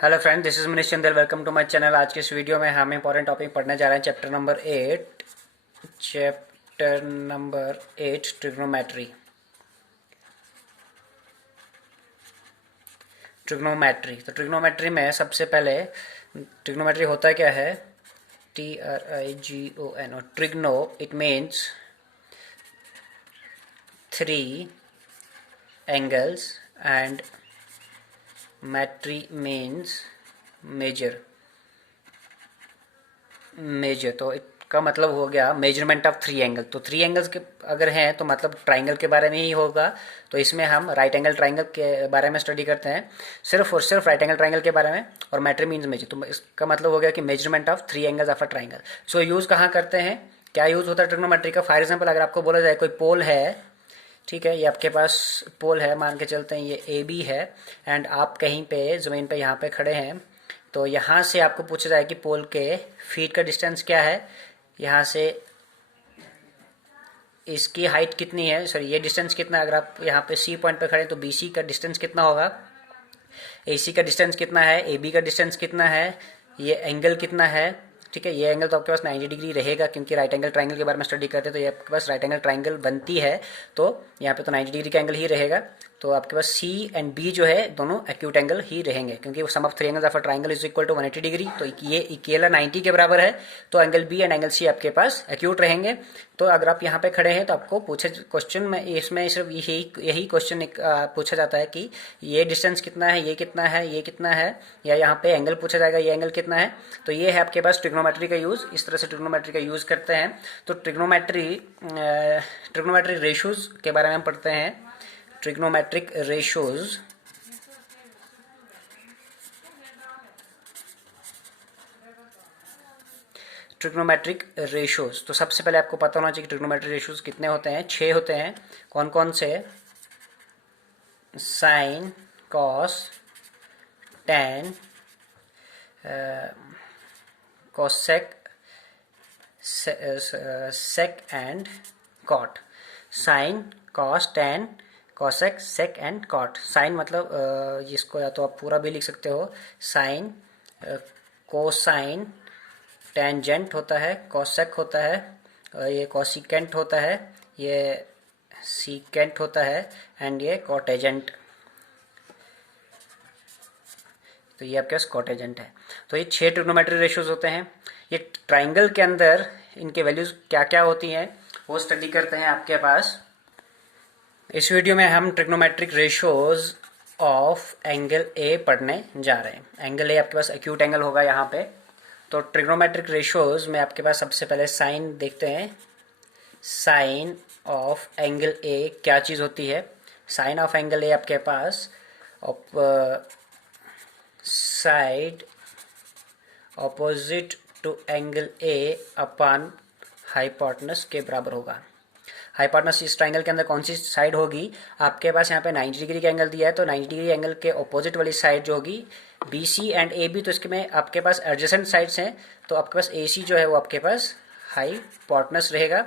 Hello friend, this is Manish Chandel. Welcome to my channel. आज के इस वीडियो में हम इंपॉर्टेंट टॉपिक पढ़ने जा रहे हैं। Chapter number 8 trigonometry. तो ट्रिग्नोमेट्री में सबसे पहले ट्रिग्नोमेट्री होता क्या है? TRIGON और trigono it means three angles and metry means measure. तो इसका मतलब हो गया मेजरमेंट ऑफ थ्री एंगल। तो थ्री एंगल्स के अगर हैं तो मतलब ट्राइंगल के बारे में ही होगा। तो इसमें हम राइट एंगल ट्राइंगल के बारे में स्टडी करते हैं, सिर्फ और सिर्फ राइट एंगल ट्राइंगल के बारे में। और मैट्री मीन्स मेजर, तो इसका मतलब हो गया कि measurement of three angles of a triangle. So use कहाँ करते हैं, क्या यूज़ होता है ट्रिग्नोमेट्री का? फॉर एग्जाम्पल, अगर आपको बोला जाए कोई पोल है, ठीक है, ये आपके पास पोल है, मान के चलते हैं ये AB है, एंड आप कहीं पे ज़मीन पे यहाँ पे खड़े हैं। तो यहाँ से आपको पूछा जाए कि पोल के फीट का डिस्टेंस क्या है, यहाँ से इसकी हाइट कितनी है, सॉरी ये डिस्टेंस कितना है। अगर आप यहाँ पे C पॉइंट पे खड़े हैं तो BC का डिस्टेंस कितना होगा, AC का डिस्टेंस कितना है, AB का डिस्टेंस कितना है, ये एंगल कितना है। ठीक है, ये एंगल तो आपके पास 90 डिग्री रहेगा, क्योंकि राइट एंगल ट्राइंगल के बारे में स्टडी करते हैं। तो ये आपके पास राइट एंगल ट्राइंगल बनती है, तो यहाँ पे तो 90 डिग्री का एंगल ही रहेगा। तो आपके पास C एंड B जो है दोनों एक्यूट एंगल ही रहेंगे, क्योंकि sum of three angles of a triangle is equal to 180 degree. तो ये अकेला 90 के बराबर है, तो angle B and angle C आपके पास एक्यूट रहेंगे। तो अगर आप यहाँ पे खड़े हैं तो आपको पूछे क्वेश्चन में, इसमें सिर्फ यही क्वेश्चन पूछा जाता है कि ये डिस्टेंस कितना है, ये कितना है, ये कितना है, या यहाँ पे एंगल पूछा जाएगा ये एंगल कितना है। तो ये है आपके पास ट्रिग्नोमेट्री का यूज़। इस तरह से ट्रिग्नोमेट्री का यूज़ करते हैं। तो ट्रिग्नोमेट्री रेशोज के बारे में हम पढ़ते हैं। ट्रिग्नोमेट्रिक रेशोज, तो सबसे पहले आपको पता होना चाहिए कि ट्रिग्नोमेट्रिक रेशोज कितने होते हैं। 6 होते हैं। कौन कौन से? Sine, cos, tan, cosec, sec and cot. Sine, cos, tan, cosec, sec and cot. Sine मतलब जिसको या तो आप पूरा भी लिख सकते हो, साइन, कोसाइन, टेंजेंट होता है, कोसेक होता है, ये कोसिकेंट होता है, ये सीकेंट होता है, एंड ये कॉटेजेंट। तो ये आपके पास कॉटेजेंट है। तो ये 6 ट्रिग्नोमेट्री रेशियोज होते हैं। ये ट्राइंगल के अंदर इनके वैल्यूज क्या क्या होती हैं वो स्टडी करते हैं आपके पास। इस वीडियो में हम ट्रिग्नोमेट्रिक रेशियोज ऑफ एंगल ए पढ़ने जा रहे हैं। एंगल ए आपके पास एक्यूट एंगल होगा यहाँ पे। तो ट्रिग्नोमेट्रिक रेशियोज में आपके पास सबसे पहले साइन देखते हैं। साइन ऑफ एंगल ए क्या चीज़ होती है? साइन ऑफ एंगल ए आपके पास side opposite to angle A upon hypotenuse के बराबर होगा। हाइपोटेनस इस ट्राइंगल के अंदर कौन सी साइड होगी? आपके पास यहाँ पे 90 डिग्री का एंगल दिया है, तो 90 डिग्री एंगल के ऑपोजिट वाली साइड जो होगी BC एंड AB, तो इसके में आपके पास एडजेसेंट साइड्स हैं। तो आपके पास AC जो है वो आपके पास हाइपोटेनस रहेगा,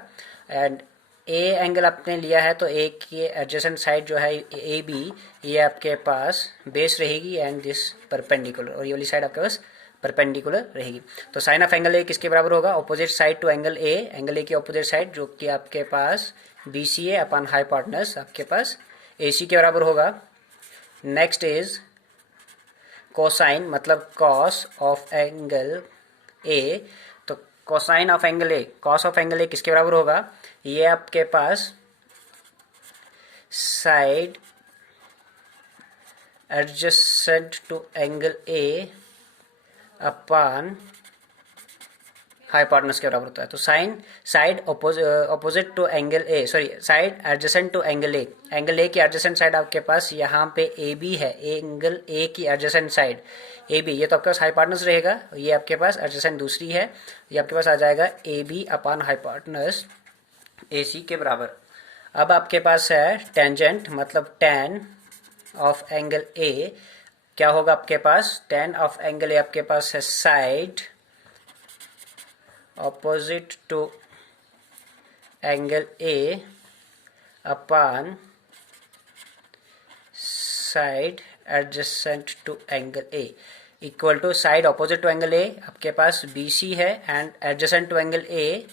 एंड ए एंगल आपने लिया है तो ए की एडजेसेंट साइड जो है AB, ये आपके पास बेस रहेगी, एंड दिस परपेंडिकुलर, और ये वाली साइड आपके पास परपेंडिकुलर रहेगी। तो साइन ऑफ एंगल ए किसके बराबर होगा? Opposite side to angle A, angle A की ऑपोजिट साइड जो कि आपके पास BCA अपॉन हाइपोटेनस आपके पास AC के बराबर होगा। नेक्स्ट इज कोसाइन, मतलब कॉस ऑफ एंगल ए। तो cosine of angle A, cos of angle A किसके बराबर होगा? ये आपके पास side adjacent to angle A upon hypotenuse के बराबर होता है। तो side opposite to angle A, sorry side adjacent to angle A. Angle A की एडजेसेंट साइड आपके पास यहाँ पे AB है, एंगल ए की एडजेसेंट साइड AB, ये तो आपके पास हाइपोटेनस रहेगा। ये आपके पास एडजेसेंट दूसरी है, ये आपके पास आ जाएगा AB अपॉन हाइपोटेनस AC के बराबर। अब आपके पास है टेंजेंट, मतलब टैन ऑफ एंगल ए। क्या होगा आपके पास? टैन ऑफ एंगल ए आपके पास है side opposite to angle A upon side adjacent to angle A. Equal to side opposite to angle A आपके पास बी सी है and adjacent to angle A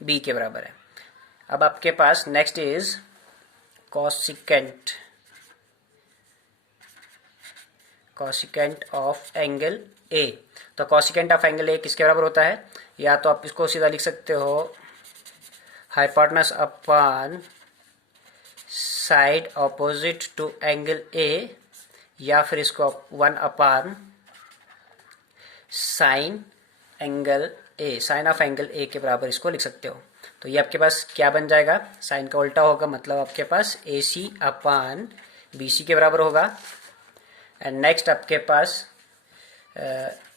B के बराबर है। अब आपके पास next is cosecant of angle A. तो कॉसिकेंट ऑफ एंगल ए किसके बराबर होता है? या तो आप इसको सीधा लिख सकते हो hypotenuse upon side opposite to angle A, या फिर इसको 1 upon sine angle A, sine of angle A के बराबर इसको लिख सकते हो। तो ये आपके पास क्या बन जाएगा? साइन का उल्टा होगा, मतलब आपके पास ए सी अपॉन बी सी के बराबर होगा। एंड नेक्स्ट आपके पास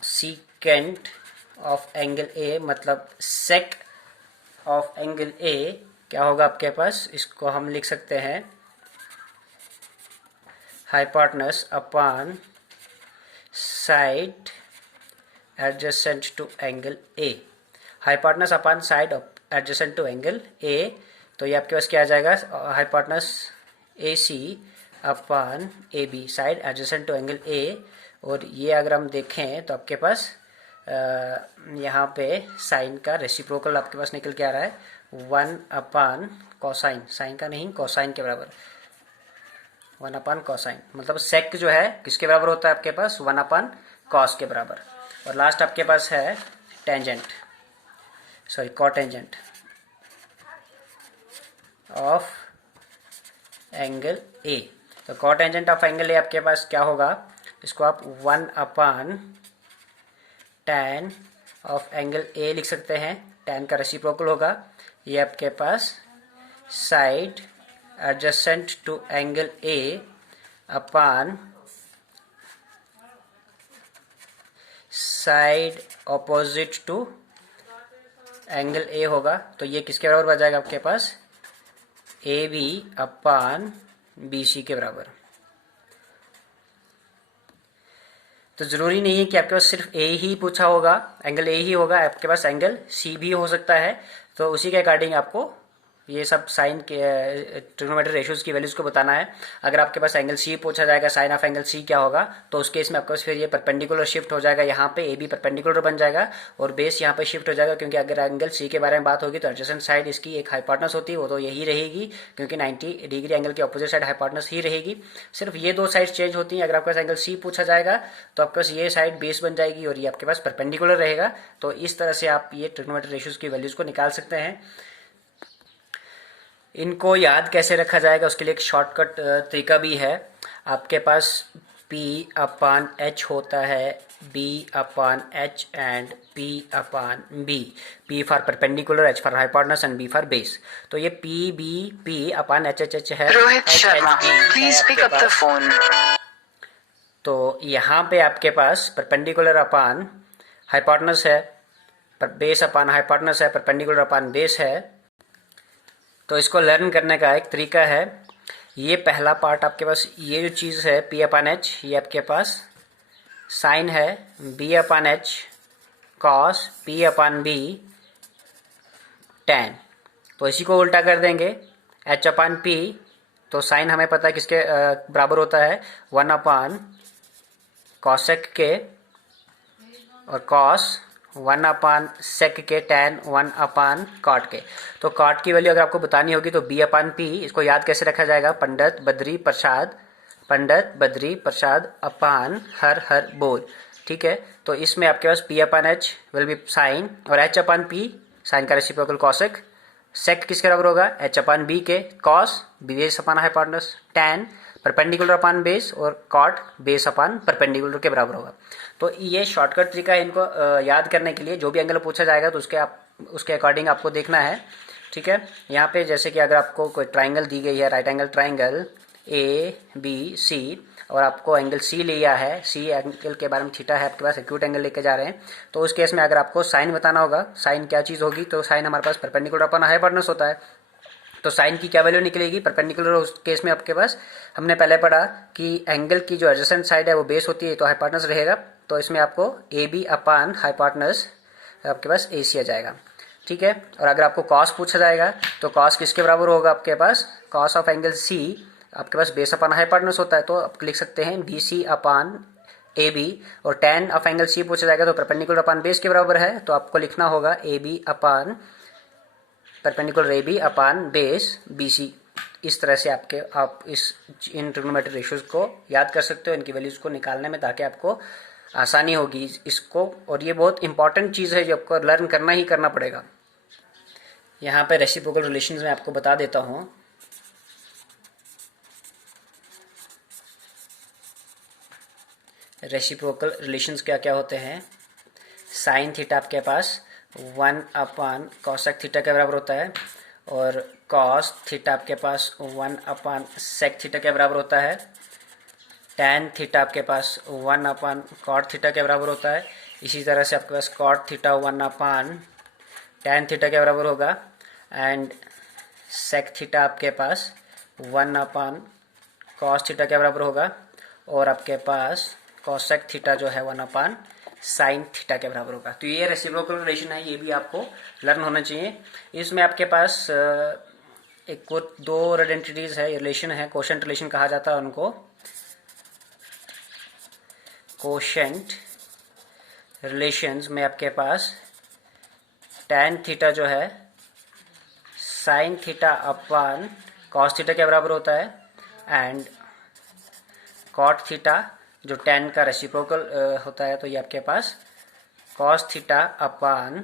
सीकेंट ऑफ एंगल ए, मतलब सेक ऑफ एंगल ए क्या होगा आपके पास? इसको हम लिख सकते हैं hypotenuse upon side adjacent to angle A, hypotenuse upon side adjacent to angle A. तो ये आपके पास क्या आ जाएगा? Hypotenuse A C upon A B, side adjacent to angle A. और ये अगर हम देखें तो आपके पास यहाँ पे साइन का रेसिप्रोकल आपके पास निकल के आ रहा है 1 अपॉन कोसाइन, साइन का नहीं कोसाइन के बराबर, 1 अपॉन कोसाइन, मतलब सेक जो है किसके बराबर होता है आपके पास? 1 अपॉन कॉस के बराबर। और लास्ट आपके पास है कोटेंजेंट ऑफ एंगल ए। तो कोटेंजेंट ऑफ एंगल ए आपके पास क्या होगा? इसको आप 1 upon tan of angle A लिख सकते हैं, tan का रेसिप्रोकल होगा। ये आपके पास side adjacent to angle A upon side opposite to angle A होगा। तो ये किसके बराबर बन जाएगा आपके पास? A B upon B C के बराबर। तो ज़रूरी नहीं है कि आपके पास सिर्फ ए ही पूछा होगा, एंगल ए ही होगा, आपके पास एंगल सी भी हो सकता है। तो उसी के अकॉर्डिंग आपको ये सब साइन के ट्रिग्नोमेट्रिक रेशियोज की वैल्यूज को बताना है। अगर आपके पास एंगल सी पूछा जाएगा, साइन ऑफ एंगल सी क्या होगा, तो उस केस में आपके पास फिर ये परपेंडिकुलर शिफ्ट हो जाएगा, यहाँ पे ए बी परपेंडिकुलर बन जाएगा और बेस यहाँ पे शिफ्ट हो जाएगा। क्योंकि अगर एंगल सी के बारे में बात होगी तो एडजेसेंट साइड इसकी एक हाइपोटेनस होती है, वो तो यही रहेगी, क्योंकि 90 डिग्री एंगल की अपोजिट साइड हाइपोटेनस ही रहेगी। सिर्फ ये दो साइड चेंज होती हैं। अगर आपके पास एंगल सी पूछा जाएगा तो आपके पास ये साइड बेस बन जाएगी और ये आपके पास परपेंडिकुलर रहेगा। तो इस तरह से आप ये ट्रिग्नोमेट्रिक रेशियोज की वैल्यूज को निकाल सकते हैं। इनको याद कैसे रखा जाएगा उसके लिए एक शॉर्टकट तरीका भी है। आपके पास P अपॉन H होता है, B upon H and P upon B। P for perpendicular, H for hypotenuse and B for base. तो ये P अपॉन H है। Rohit Sharma, please pick up the phone. तो यहाँ पे आपके पास परपेंडिकुलर अपॉन हाइपोटेनस है, बेस अपॉन हाइपोटेनस है, परपेंडिकुलर अपॉन बेस है। तो इसको लर्न करने का एक तरीका है, ये पहला पार्ट आपके पास ये जो चीज़ है P अपॉन H, ये आपके पास साइन है, B upon H cos, P upon B tan। तो इसी को उल्टा कर देंगे, H अपॉन P, तो साइन हमें पता है किसके बराबर होता है? 1 अपॉन कॉसेक के, और कॉस 1 अपॉन सेक के, tan 1 अपॉन कॉट के। तो कॉट की वैल्यू अगर आपको बतानी होगी तो B अपॉन P, इसको याद कैसे रखा जाएगा? पंडित बद्री प्रसाद अपॉन हर बोल। ठीक है, तो इसमें आपके पास P upon H will be sine, और H अपॉन P साइन का रेसिप्रोकल कॉसेक, सेक किसके बराबर होगा? H अपॉन B के, cos base upon hypotenuse, tan perpendicular upon base, और कॉट बेस अपॉन परपेंडिकुलर के बराबर होगा। तो ये शॉर्टकट तरीका है इनको याद करने के लिए। जो भी एंगल पूछा जाएगा तो उसके अकॉर्डिंग आपको देखना है। ठीक है, यहाँ पे जैसे कि अगर आपको कोई ट्राइंगल दी गई है, राइट एंगल ट्राइंगल ABC, और आपको एंगल C लिया है, C एंगल के बारे में थीटा है आपके पास, एक्यूट एंगल लेके जा रहे हैं, तो उस केस में अगर आपको साइन बताना होगा, साइन क्या चीज़ होगी? तो साइन हमारे पास परपेंडिकुलर अपॉन हाइपोटेनस होता है। तो साइन की क्या वैल्यू निकलेगी? परपेंडिकुलर। उस केस में आपके पास हमने पहले पढ़ा कि एंगल की जो एडजेसेंट साइड है वो बेस होती है, तो हाइपोटेनस रहेगा। तो इसमें आपको AB अपॉन हाइपोटेनस आपके पास AC आ जाएगा। ठीक है, और अगर आपको कॉस पूछा जाएगा तो कॉस किसके बराबर होगा आपके पास? कॉस ऑफ एंगल C आपके पास बेस अपॉन हाइपोटेनस होता है, तो आप लिख सकते हैं BC अपॉन ए बी, और tan ऑफ एंगल सी पूछा जाएगा तो परपेंडिकुलर अपान बेस के बराबर है, तो आपको लिखना होगा A B upon perpendicular A B upon base B C. इस तरह से आप इन ट्रिग्नोमेट्रिक रेशियोज को याद कर सकते हो, इनकी वैल्यूज को निकालने में, ताकि आपको आसानी होगी इसको। और ये बहुत इंपॉर्टेंट चीज़ है जो आपको लर्न करना ही करना पड़ेगा। यहाँ पे रेसिप्रोकल रिलेशंस में आपको बता देता हूँ। रेसिप्रोकल रिलेशंस क्या क्या होते हैं। साइन थीटा आपके पास 1 अपान कॉसेक थीटा के बराबर होता है, और कॉस थीटा आपके पास 1 अपान सेक थीटा के बराबर होता है। टैन थीटा आपके पास 1 अपान कॉट थीटा के बराबर होता है। इसी तरह से आपके पास कॉट थीटा 1 अपान टैन थीटा के बराबर होगा, एंड सेक थीटा आपके पास 1 अपान कॉस थीटा के बराबर होगा, और आपके पास कॉसेक थीटा जो है 1 अपान साइन थीटा के बराबर होगा। तो ये रेसिप्रोकल रिलेशन है, ये भी आपको लर्न होना चाहिए। इसमें आपके पास एक और दो आइडेंटिटीज है, रिलेशन है, कोशेंट रिलेशन कहा जाता है उनको। कोशेंट रिलेशंस में आपके पास टैन थीटा जो है sine theta upon cos theta के बराबर होता है, एंड कॉट थीटा जो टैन का रेसिप्रोकल होता है, तो ये आपके पास cos theta upon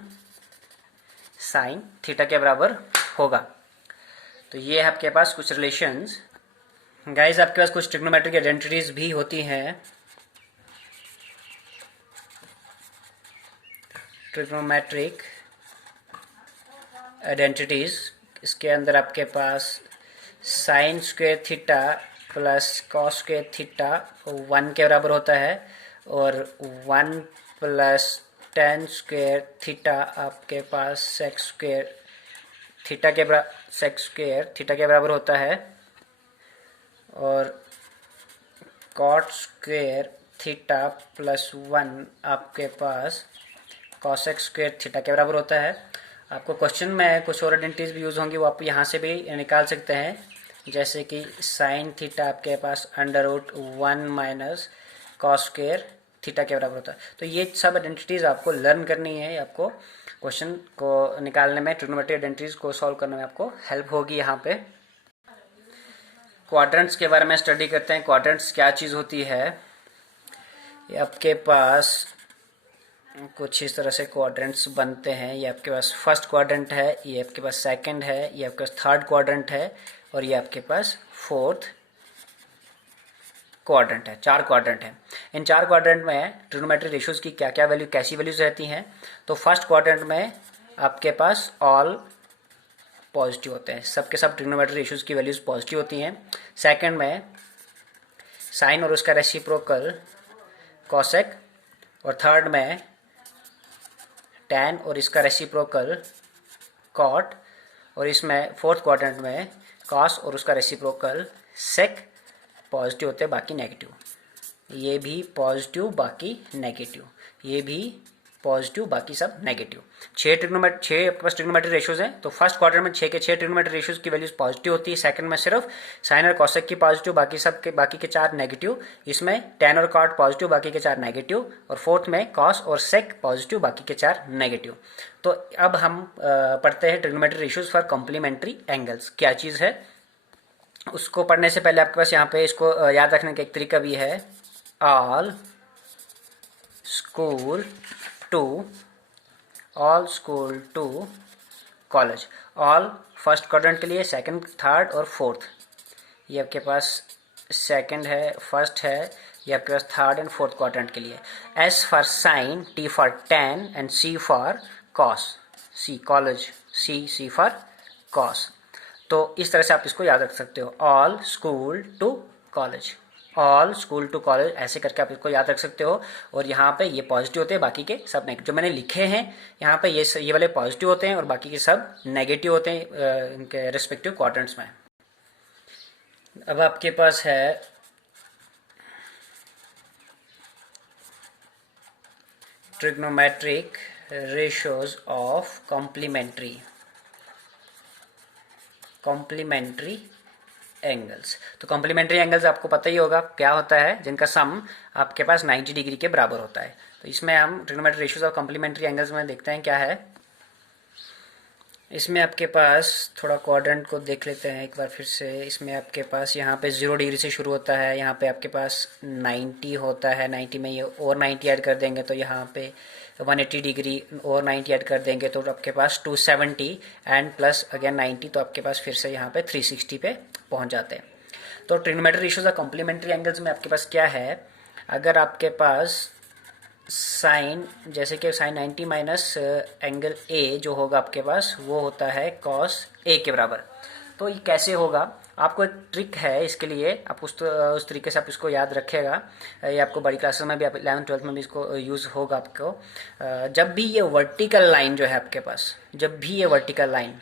sine theta के बराबर होगा। तो ये है आपके पास कुछ रिलेशंस। गाइस आपके पास कुछ ट्रिग्नोमेट्रिक आइडेंटिटीज भी होती हैं। ट्रिग्नोमेट्रिक आइडेंटिटीज, इसके अंदर आपके पास sine square theta plus cos square theta 1 के बराबर होता है, और 1 प्लस टेन स्क्वायर थीटा आपके पास सेक स्क्वायर थीटा के बराबर होता है, और कॉट स्क्वायर थीटा प्लस 1 आपके पास कॉसेक स्क्वायर थीटा के बराबर होता है। आपको क्वेश्चन में कुछ और आइडेंटिटीज भी यूज़ होंगी, वो आप यहाँ से भी निकाल सकते हैं, जैसे कि साइन थीटा आपके पास √1 माइनस कॉस स्क्वायर थीटा के बराबर होता है। तो ये सब आइडेंटिटीज आपको लर्न करनी है, आपको क्वेश्चन को निकालने में, ट्रिग्नोमेट्रिक आइडेंटिटीज को सॉल्व करने में आपको हेल्प होगी। यहाँ पे क्वाड्रेंट्स के बारे में स्टडी करते हैं। क्वाड्रेंट्स क्या चीज़ होती है। ये आपके पास कुछ इस तरह से क्वाड्रेंट्स बनते हैं। ये आपके पास फर्स्ट क्वाड्रेंट है, ये आपके पास सेकंड है, ये आपके पास थर्ड क्वाड्रेंट है, और ये आपके पास फोर्थ क्वाड्रेंट है। 4 क्वाड्रेंट हैं। इन 4 क्वाड्रेंट में ट्रिग्नोमेट्रिक रेशियोज की क्या क्या वैल्यू, कैसी वैल्यूज रहती हैं। तो फर्स्ट क्वाड्रेंट में आपके पास ऑल पॉजिटिव होते हैं, सबके सब ट्रिग्नोमेट्रिक रेशियोज की वैल्यूज पॉजिटिव होती हैं। सेकंड में साइन और उसका रेसिप्रोकल कॉसेक, और थर्ड में टैन और इसका रेसिप्रोकल कॉट, और इसमें फोर्थ क्वाड्रेंट में कॉस और उसका रेसिप्रोकल सेक पॉजिटिव होते हैं, बाकी नेगेटिव। ये भी पॉजिटिव बाकी नेगेटिव, ये भी पॉजिटिव बाकी सब नेगेटिव। 6 आपके पास ट्रिग्नोमेट्रिक रेशियोज हैं। तो फर्स्ट क्वार्टर में 6 के 6 ट्रिग्नोमेट्रिक रेशियोज की वैल्यूज पॉजिटिव होती है। सेकंड में सिर्फ साइन और कॉसेक की पॉजिटिव, बाकी के 4 नेगेटिव। इसमें टैन और कॉट पॉजिटिव, बाकी के 4 नेगेटिव, और फोर्थ में कॉस और सेक पॉजिटिव, बाकी के 4 नेगेटिव। तो अब हम पढ़ते हैं trigonometric ratios for complementary angles क्या चीज़ है। उसको पढ़ने से पहले आपके पास यहाँ पे इसको याद रखने का एक तरीका भी है। All school to college. All first quadrant के लिए, सेकंड, थर्ड और फोर्थ। ये आपके पास सेकंड है, फर्स्ट है, ये आपके पास थर्ड एंड फोर्थ क्वाड्रेंट के लिए। S for sine, T for tan, and C for cos. C college, C for cos. तो इस तरह से आप इसको याद रख सकते हो। All school to college, all school to college, ऐसे करके आप इसको याद रख सकते हो। और यहाँ पे ये पॉजिटिव होते हैं, बाकी के सब नेगेटिव। जो मैंने लिखे हैं यहाँ पे ये वाले पॉजिटिव होते हैं और बाकी के सब नेगेटिव होते हैं इनके रिस्पेक्टिव क्वाड्रेंट्स में। अब आपके पास है trigonometric ratios of complementary angles. तो कॉम्प्लीमेंट्री एंगल्स आपको पता ही होगा क्या होता है, जिनका सम आपके पास 90 डिग्री के बराबर होता है। तो इसमें हम trigonometric ratios of complementary angles में देखते हैं क्या है। इसमें आपके पास थोड़ा क्वाड्रेंट को देख लेते हैं एक बार फिर से। इसमें आपके पास यहाँ पे 0 डिग्री से शुरू होता है, यहाँ पे आपके पास 90 होता है, 90 में ये और 90 ऐड कर देंगे तो यहाँ पे 180 डिग्री और 90 ऐड कर देंगे तो आपके पास 270 एंड प्लस अगेन 90, तो आपके पास फिर से यहाँ पे 360 पे पहुँच जाते हैं। तो trigonometric ratios of complementary angles में आपके पास क्या है, अगर आपके पास साइन, जैसे कि साइन 90 माइनस एंगल ए जो होगा आपके पास वो होता है कॉस ए के बराबर। तो ये कैसे होगा, आपको एक ट्रिक है इसके लिए, आप उस तरीके से आप इसको याद रखेगा। ये आपको बड़ी क्लासेस में भी, आप 11th-12th में भी इसको यूज़ होगा आपको। जब भी ये वर्टिकल लाइन जो है आपके पास, जब भी ये वर्टिकल लाइन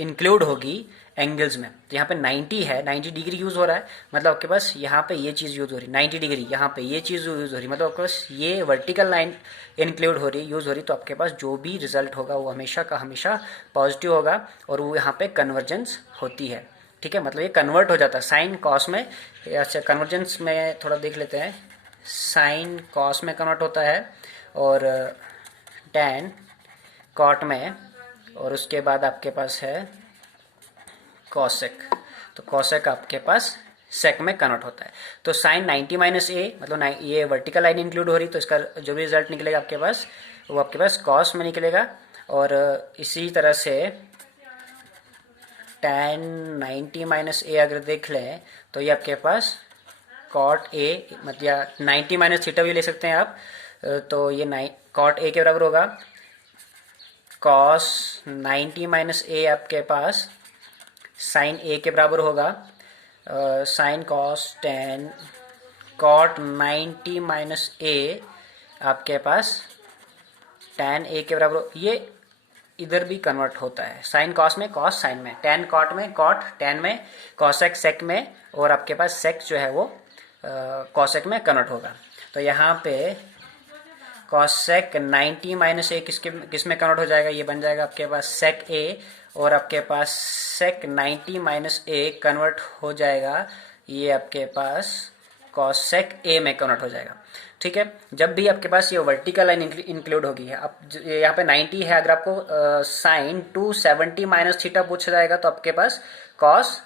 इंक्लूड होगी एंगल्स में, तो यहाँ पे 90 है, 90 डिग्री यूज़ हो रहा है, मतलब आपके पास यहाँ पे ये चीज़ यूज़ हो रही, 90 डिग्री यहाँ पे ये चीज़ यूज़ हो रही, मतलब आपके पास ये वर्टिकल लाइन इंक्लूड हो रही, यूज़ हो रही, तो आपके पास जो भी रिजल्ट होगा वो हमेशा का हमेशा पॉजिटिव होगा और वो यहाँ पे कन्वर्जेंस होती है। ठीक है, मतलब ये कन्वर्ट हो जाता है साइन कॉस में। अच्छा, कन्वर्जेंस में थोड़ा देख लेते हैं। साइन कॉस में कन्वर्ट होता है और टैन कॉट में, और उसके बाद आपके पास है कॉसेक, तो कॉसेक आपके पास सेक में कन्वर्ट होता है। तो साइन 90 माइनस ए, मतलब ये वर्टिकल लाइन इंक्लूड हो रही, तो इसका जो भी रिजल्ट निकलेगा आपके पास वो आपके पास कॉस में निकलेगा। और इसी तरह से tan 90 माइनस ए अगर देख लें तो ये आपके पास कॉट ए, मतलब या 90 माइनस थीटा भी ले सकते हैं आप, तो ये कॉट ए के बराबर होगा। कॉस 90 माइनस ए आपके पास साइन ए के बराबर होगा। Sine cos tan cot 90 minus A आपके पास टैन ए के बराबर, ये इधर भी कन्वर्ट होता है, साइन कॉस में, कॉस साइन में, टैन कॉट में, कॉट टैन में, कॉसेक सेक में, और आपके पास सेक जो है वो कॉसेक में कन्वर्ट होगा। तो यहाँ पे कॉसेक 90 माइनस ए किस में कन्वर्ट हो जाएगा, ये बन जाएगा आपके पास सेक ए, और आपके पास सेक 90 माइनस ए कन्वर्ट हो जाएगा, ये आपके पास कॉसेक ए में कन्वर्ट हो जाएगा। ठीक है, जब भी आपके पास ये वर्टिकल लाइन इंक्लूड होगी, अब यहाँ पे 90 है, अगर आपको साइन 270 माइनस थीटा पूछा जाएगा तो आपके पास कॉस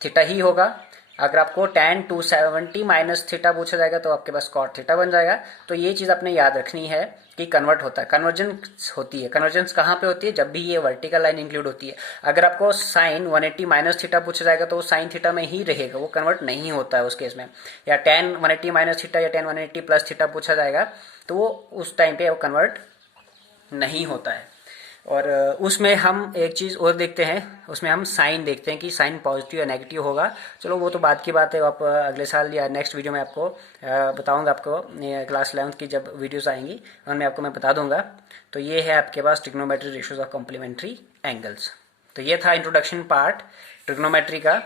थीटा ही होगा। अगर आपको टैन 270 माइनस थीटा पूछा जाएगा तो आपके पास कॉट थीटा बन जाएगा। तो ये चीज़ आपने याद रखनी है कि कन्वर्ट होता है, कन्वर्जेंस होती है। कन्वर्जेंस कहाँ पे होती है, जब भी ये वर्टिकल लाइन इंक्लूड होती है। अगर आपको साइन 180 माइनस थीटा पूछा जाएगा तो वो साइन थीटा में ही रहेगा, वो कन्वर्ट नहीं होता है उस केस में। या टैन 180 माइनस थीटा या टैन 180 प्लस थीटा पूछा जाएगा तो वो उस टाइम पे वो कन्वर्ट नहीं होता है। और उसमें हम एक चीज़ और देखते हैं, उसमें हम साइन देखते हैं कि साइन पॉजिटिव या नेगेटिव होगा। चलो वो तो बाद की बात है, आप अगले साल या नेक्स्ट वीडियो में आपको बताऊंगा, आपको क्लास 11th की जब वीडियोस आएंगी उनमें आपको मैं बता दूंगा। तो ये है आपके पास trigonometry ratios of complementary angles. तो ये था इंट्रोडक्शन पार्ट ट्रिग्नोमेट्री का।